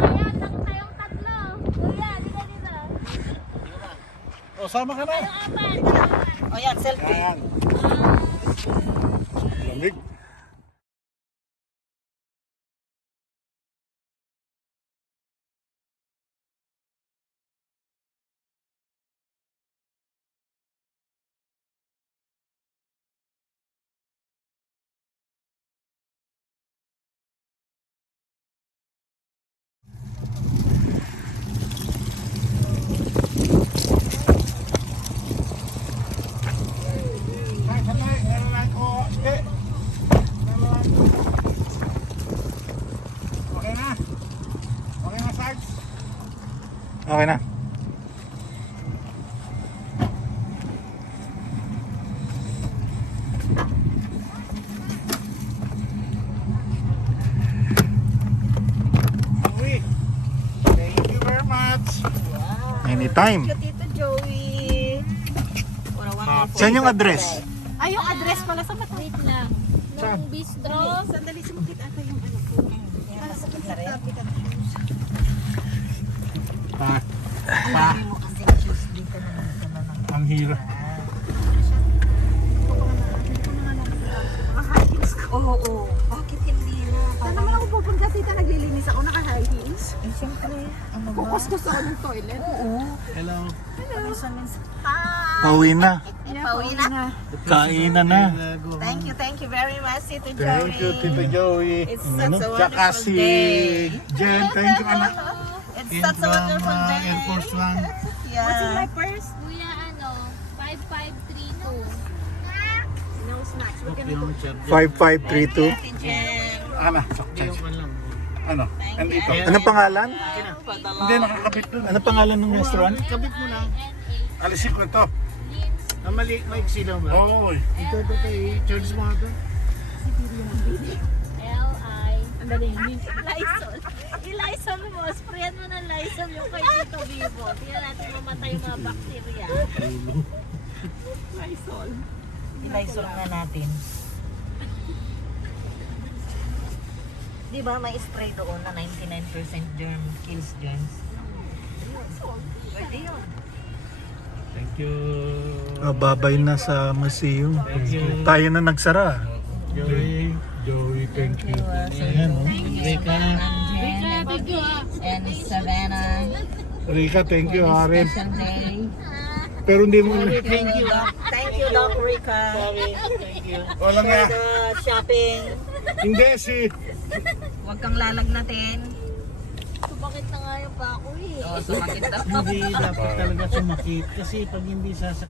yan, tayong tatlo. Kuya, dito. O, sama ka na. Tayong apat. O yan, selfie. Yan. Lamig. Okay na. Uy, thank you very much. Anytime. Thank you, Tito Joey. Saan yung address? Ay, yung address pala sa mata. Wait lang. Nung bistro. Sandali, sumakit ata yung ano ko. Para sa tabi ka. Pa. Mo kasi shoes dito na Ang hirap. Oo. Bakit hindi na? Saan naman ako pupunta tita? Naglilinis ako, naka-high heels. Eh, siyempre. Ano ba? Kukuskus ako ng toilet. Oo. Hello. Minsan. Pauwi na. Pauwi na. Kainan na. Thank you very much, Tito Joey. Thank you, Tito Joey. It's such a Tsaka wonderful si day. Jen, thank you anak. It's such a wonderful day. Air Force One. Yeah. What's in my purse? Kuya, 5532. No snacks. We're gonna go. 5532. Ate Jen. Ano? Ano? Andito. you. Anong pangalan? Padala. Hindi, nakakabit doon. Anong pangalan ng restaurant? Kabit mo lang. Alisin ko ito. Ah, mali, maiksi lang ba? Oo. Ito, i-charge mo ito. L-I. Ang galing. Lysol. I-Lysol mo. Sprayan mo ng Lysol yung kay Tito Vivo. Tingnan natin mamatay yung mga bakterya. Lysol. Ilaysol na natin. Di ba may spray doon na 99% germ kills germs? Pwede yun. Thank you. Babay na sa museum. Thank you. Tayo na nagsara. Joey. Joey, thank you. Ayan, oh. Rika. Thank you ah. And Savannah. Rika, thank you, Aren. Special day. Pero hindi mo Thank you, Doc. Thank you, Doc Rika. Thank you. walang For nga. the shopping. Hindi si Huwag kang lalagnatin. Sumakit na nga yung pako eh. Oh, sumakit daw. Hindi dapat talaga sumakit kasi pag hindi sasakit